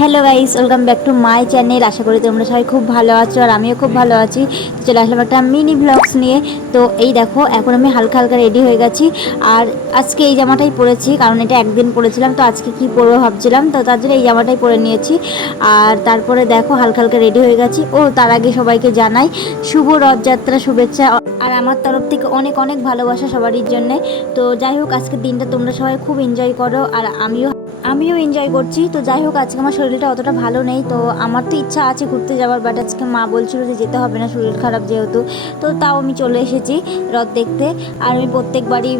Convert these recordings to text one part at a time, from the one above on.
Hello guys, welcome back to my channel. আশা করি তোমরা সবাই খুব ভালো আছো আর আমিও খুব ভালো আছি। চলে আসলাম একটা মিনি ব্লগস নিয়ে। তো এই দেখো, এখন আমি হালকা হালকা রেডি হয়ে গেছি। আর আজকে এই জামাটাই পরেছি, কারণ এটা একদিন পরেছিলাম, তো আজকে কি পরবো ভাবছিলাম, তো তার জন্য এই জামাটাই পরে নিয়েছি। আর তারপরে দেখো হালকা হালকা রেডি হয়ে গেছি। ও তার আগে সবাইকে জানাই শুভ রথযাত্রা শুভেচ্ছা, আর আমার তরফ থেকে অনেক অনেক ভালোবাসা সবারই জন্যে। তো যাই হোক, আজকের দিনটা তোমরা সবাই খুব এনজয় করো, আর আমিও এনজয় করছি। তো যাই হোক, আজকে আমার শরীরটা অতটা ভালো নেই, তো আমার তো ইচ্ছা আছে ঘুরতে যাওয়ার, বাট আজকে মা বলছিল যে যেতে হবে না, শরীর খারাপ যেহেতু। তো তাও আমি চলে এসেছি রথ দেখতে। আর আমি প্রত্যেকবারই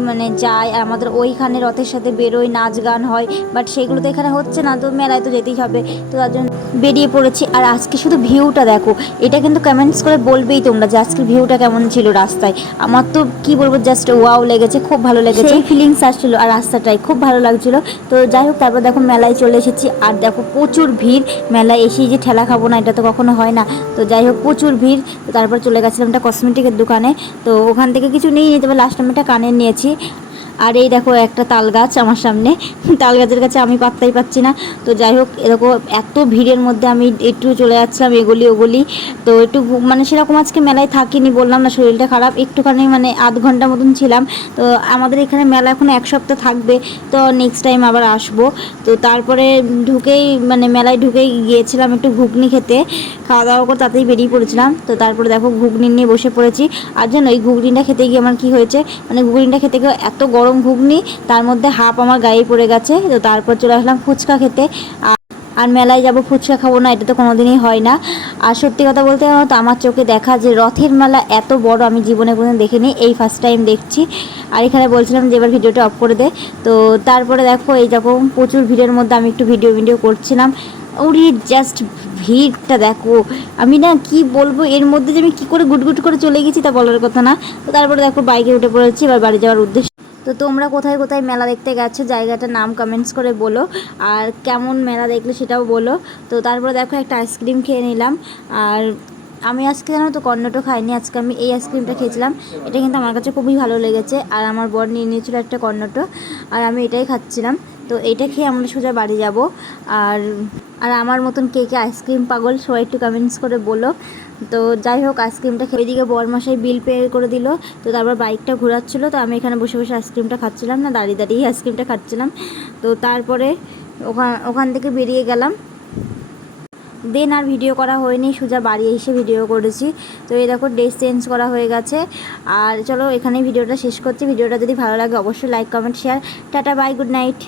যাই, আর আমাদের ওইখানে রথের সাথে বেরোই, নাচ গান হয়, বাট সেগুলো তো এখানে হচ্ছে না, তো মেলায় তো যেতেই হবে, তো তার জন্য বেরিয়ে পড়েছি। আর আজকে শুধু ভিউটা দেখো, এটা কিন্তু কমেন্টস করে বলবেই তোমরা যে আজকের ভিউটা কেমন ছিল রাস্তায়। আমার তো কি বলবো, জাস্ট ওয়াও লেগেছে, খুব ভালো লেগেছে, সেই ফিলিংস আসছিল, আর রাস্তাটাই খুব ভালো লাগছিল। তো যাই হোক, তারপর দেখো মেলায় চলে এসেছি, আর দেখো প্রচুর ভিড়। মেলায় এসেই যে ঠেলা খাবো না, এটা তো কখনো হয় না। তো যাই হোক, প্রচুর ভিড়। তো তারপর চলে গেছিলাম একটা কসমেটিকের দোকানে, তো ওখান থেকে কিছু নিয়ে নিতে হবে, লাস্ট আমি একটা কানের নিয়েছি। আর এই দেখো একটা তাল গাছ আমার সামনে, তাল গাছের কাছে আমি পাত্তাই পাচ্ছি না। তো যাই হোক, এরকম এত ভিড়ের মধ্যে আমি একটু চলে যাচ্ছিলাম এগলি ওগলি। তো একটু সেরকম আজকে মেলায় থাকিনি, বললাম না শরীরটা খারাপ, একটুখানি আধ ঘন্টা মতন ছিলাম। তো আমাদের এখানে মেলা এখন এক সপ্তাহ থাকবে, তো নেক্সট টাইম আবার আসবো। তো তারপরে ঢুকেই মেলায় ঢুকেই গিয়েছিলাম একটু ঘুগনি খেতে, খাওয়া দাওয়া করে তাতেই বেরিয়ে পড়েছিলাম। তো তারপরে দেখো ঘুগনি নিয়ে বসে পড়েছি। আর যেন ওই ঘুগনিটা খেতে গিয়ে আমার কী হয়েছে, ঘুগনিটা খেতে গিয়ে এত গরম ঘুগনি, তার মধ্যে হাফ আমার গায়ে পড়ে গেছে। তো তারপর চলে আসলাম ফুচকা খেতে। আর মেলায় যাব ফুচকা খাবো না, এটা তো কোনোদিনই হয় না। আর সত্যি কথা বলতে তো আমার চোখে দেখা যে রথের মেলা এত বড় আমি জীবনে কোনোদিন দেখিনি, এই ফার্স্ট টাইম দেখছি। আর এখানে বলছিলাম যে এবার ভিডিওটা অফ করে দে। তো তারপরে দেখো এই যখন প্রচুর ভিড়ের মধ্যে আমি একটু ভিডিও করছিলাম। ওরে জাস্ট ভিড়টা দেখো, আমি না কি বলবো, এর মধ্যে যে আমি কী করে গুটগুট করে চলে গেছি তা বলার কথা না। তো তারপরে দেখো বাইকে উঠে পড়েছি এবার বাড়ি যাওয়ার উদ্দেশ্যে। তো তোমরা কোথায় কোথায় মেলা দেখতে গেছো, জায়গাটার নাম কমেন্টস করে বলো, আর কেমন মেলা দেখলে সেটাও বলো। তো তারপরে দেখো একটা আইসক্রিম খেয়ে নিলাম। আর আমি আজকে জানো তো কর্নেটো খাইনি, আজকে আমি এই আইসক্রিমটা খেয়েছিলাম। এটা কিন্তু আমার কাছে খুবই ভালো লেগেছে, আর আমার বর নিয়ে নিয়েছিল একটা কর্নেটো, আর আমি এটাই খাচ্ছিলাম। তো এইটা খেয়ে আমরা সোজা বাড়ি যাব। আর আর আমার মতন কে কে আইসক্রিম পাগল সবাই একটু কমেন্টস করে বলো। তো যাই হোক, আইসক্রিমটা খেয়ে দিকে বরমশাই বিল পে করে দিল। তো তারপর বাইকটা ঘোরাচ্ছিলো, তো আমি এখানে বসে বসে আইসক্রিমটা খাচ্ছিলাম, না দাঁড়িয়ে দাঁড়িয়ে আইসক্রিমটা খাচ্ছিলাম। তো তারপরে ওখান থেকে বেরিয়ে গেলাম। দেন আর ভিডিও করা হয়নি, সোজা বাড়ি এসে ভিডিও করেছি। তো এই দেখো ড্রেস চেঞ্জ করা হয়ে গেছে। আর চলো এখানেই ভিডিওটা শেষ করছি। ভিডিওটা যদি ভালো লাগে অবশ্যই like comment share. Tata bye, good night.